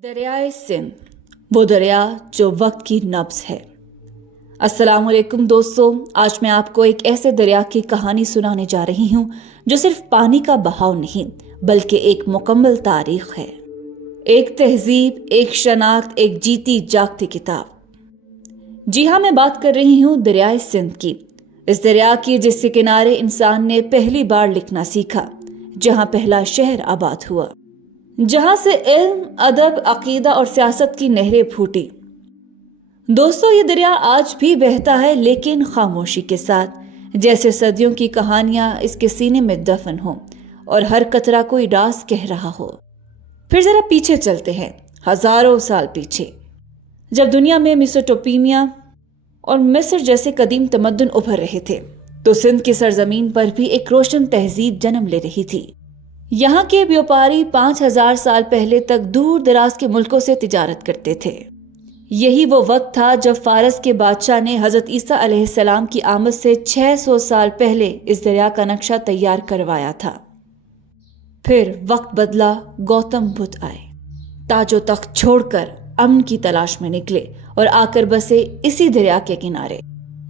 दरियाए सिंध, वो दरिया जो वक्त की नब्ज है। अस्सलाम वालेकुम दोस्तों, आज मैं आपको एक ऐसे दरिया की कहानी सुनाने जा रही हूँ जो सिर्फ पानी का बहाव नहीं बल्कि एक मुकम्मल तारीख है, एक तहजीब, एक शनाख्त, एक जीती जागती किताब। जी हाँ, मैं बात कर रही हूँ दरियाए सिंध की, इस दरिया की जिसके किनारे इंसान ने पहली बार लिखना सीखा, जहाँ पहला शहर आबाद हुआ, जहां से इल्म, अदब, अकीदा और सियासत की नहरें फूटी। दोस्तों, ये दरिया आज भी बहता है, लेकिन खामोशी के साथ, जैसे सदियों की कहानियां इसके सीने में दफन हो और हर कतरा कोई राज कह रहा हो। फिर जरा पीछे चलते हैं, हजारों साल पीछे, जब दुनिया में मेसोपोटामिया और मिस्र जैसे कदीम तमद्दुन उभर रहे थे, तो सिंध की सरजमीन पर भी एक रोशन तहजीब जन्म ले रही थी। यहाँ के व्यापारी 5000 साल पहले तक दूर दराज के मुल्कों से तिजारत करते थे। यही वो वक्त था जब फारस के बादशाह ने हजरत ईसा अलैहिस्सलाम की आमद से 600 साल पहले इस दरिया का नक्शा तैयार करवाया था। फिर वक्त बदला, गौतम बुद्ध आए, ताजो तख्त छोड़कर अमन की तलाश में निकले और आकर बसे इसी दरिया के किनारे,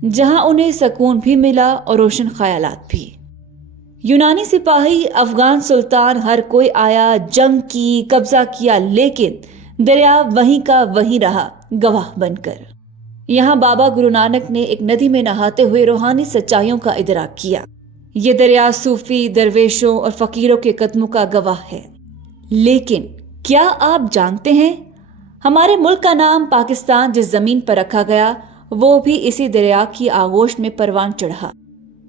जहां उन्हें सुकून भी मिला और रोशन ख्यालात भी। यूनानी सिपाही, अफगान सुल्तान, हर कोई आया, जंग की, कब्जा किया, लेकिन दरिया वहीं का वहीं रहा, गवाह बनकर। यहाँ बाबा गुरु नानक ने एक नदी में नहाते हुए रूहानी सच्चाइयों का इदराक किया। ये दरिया सूफी, दरवेशों और फकीरों के कदमों का गवाह है। लेकिन क्या आप जानते हैं, हमारे मुल्क का नाम पाकिस्तान जिस जमीन पर रखा गया, वो भी इसी दरिया की आगोश में परवान चढ़ा,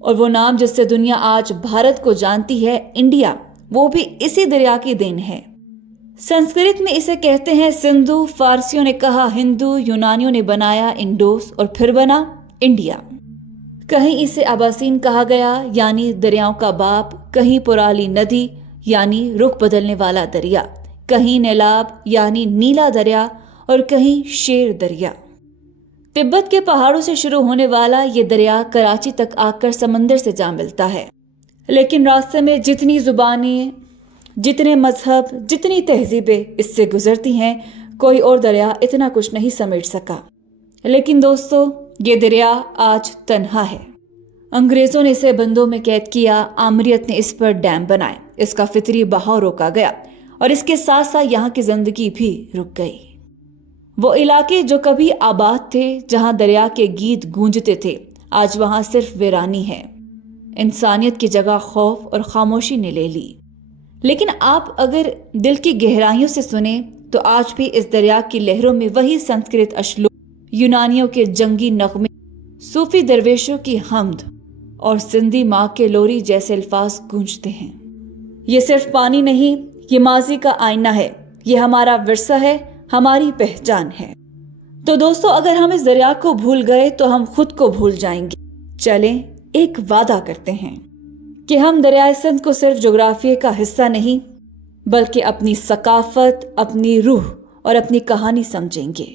और वो नाम जिससे दुनिया आज भारत को जानती है, इंडिया, वो भी इसी दरिया की देन है। संस्कृत में इसे कहते हैं सिंधु, फारसियों ने कहा हिंदू, यूनानियों ने बनाया इंडोस और फिर बना इंडिया। कहीं इसे अबासीन कहा गया, यानी दरियाओं का बाप, कहीं पुराली नदी यानी रुख बदलने वाला दरिया, कहीं नीलाब यानी नीला दरिया, और कहीं शेर दरिया। तिब्बत के पहाड़ों से शुरू होने वाला ये दरिया कराची तक आकर समंदर से जा मिलता है, लेकिन रास्ते में जितनी जुबानें, जितने मजहब, जितनी तहजीबें इससे गुजरती हैं, कोई और दरिया इतना कुछ नहीं समेट सका। लेकिन दोस्तों, ये दरिया आज तन्हा है। अंग्रेजों ने इसे बंदों में कैद किया, आमरीत ने इस पर डैम बनाए, इसका फितरी बहाव रोका गया और इसके साथ साथ यहाँ की जिंदगी भी रुक गई। वो इलाके जो कभी आबाद थे, जहां दरिया के गीत गूंजते थे, आज वहां सिर्फ वीरानी है। इंसानियत की जगह खौफ और खामोशी ने ले ली। लेकिन आप अगर दिल की गहराइयों से सुने तो आज भी इस दरिया की लहरों में वही संस्कृत अश्लोक, यूनानियों के जंगी नगमे, सूफी दरवेशों की हमद और सिंधी माँ के लोरी जैसे अल्फाज गूंजते हैं। ये सिर्फ पानी नहीं, ये माजी का आईना है, ये हमारा विरसा है, हमारी पहचान है। तो दोस्तों, अगर हम इस दरिया को भूल गए तो हम खुद को भूल जाएंगे। चलें, एक वादा करते हैं कि हम दरियाए सिंध को सिर्फ जोग्राफिया का हिस्सा नहीं, बल्कि अपनी सकाफत, अपनी रूह और अपनी कहानी समझेंगे।